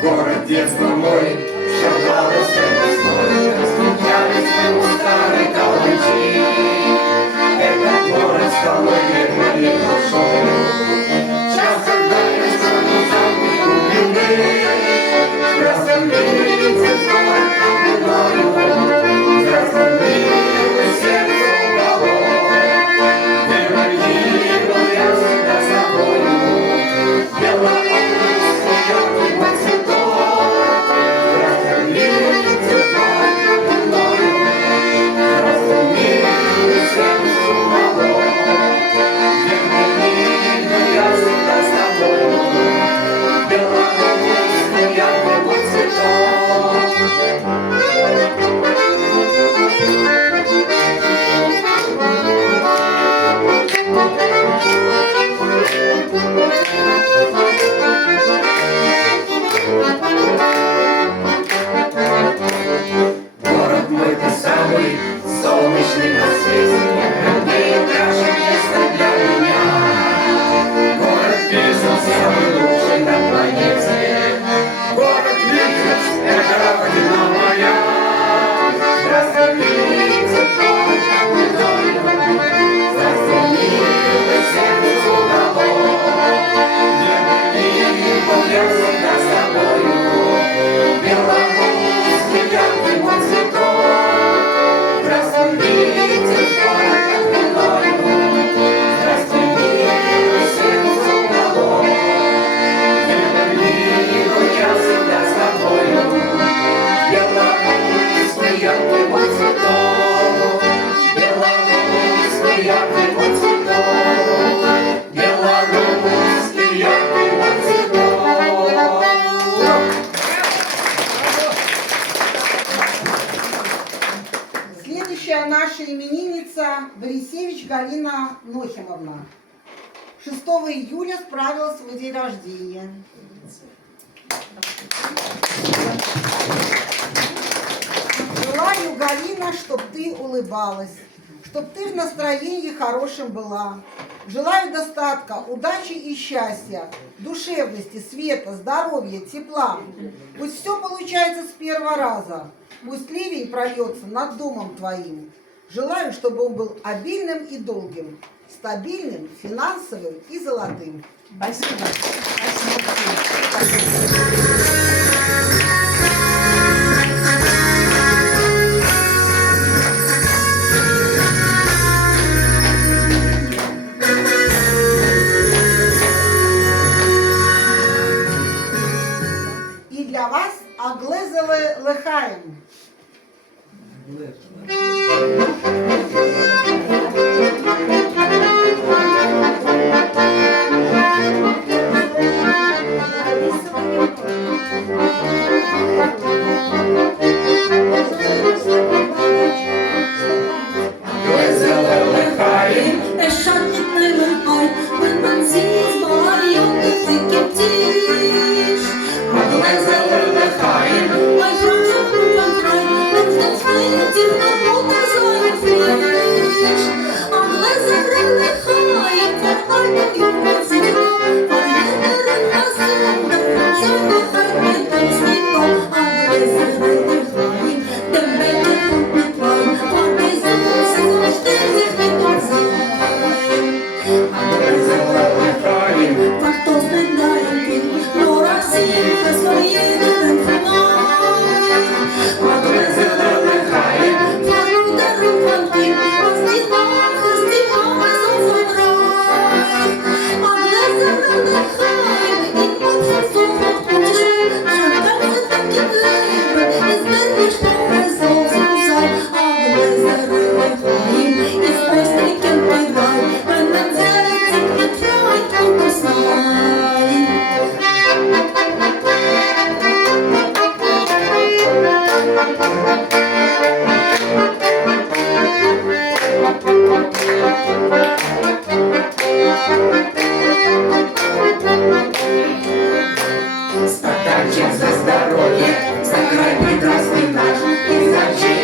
Город детства мой, шагался весной, встречались мы у старой каланчи. Этот город скалой верной душой, час, когда я стану самой глубины. Здравствуй, милица, сколько мною, здравствуй, милица, сердце уголок. Белый был я всегда с тобою, белорусь, яркий мой цветок. Здравствуй, милица, сколько мною, здравствуй, милица, сердце уголок. Белый был я всегда с тобою, белорусь, яркий мой цветок. Город мой, ты самый солнечный на свете, не краше место для меня. Город песен самый лучший на планете, город Витебск, это родина моя. Здравствуй, Витебск, город мой, здравствуй, милый, сердце уголок. Где бы ни был, я всегда с тобою, белорусский яркий мой цветок. Здравствуй, Витебск, город мой, здравствуй, милый, сердце уголок. Где бы ни был, я всегда с тобою, белорусский яркий мой цветок. Белорусский яркий мой цветок. Белорусский яркий мой цветок. Следующая наша именинница Борисевич Галина Нохимовна. 6 июля справилась свой день рождения. Желаю, Галина, чтоб ты улыбалась, чтоб ты в настроении хорошем была. Желаю достатка, удачи и счастья, душевности, света, здоровья, тепла. Пусть все получается с первого раза. Пусть ливень прольется над домом твоим. Желаю, чтобы он был обильным и долгим, стабильным, финансовым и золотым. Спасибо. И для вас Аглезеле Лехаем. Стаканчик за здоровье, за край прекрасный наш, и за честь.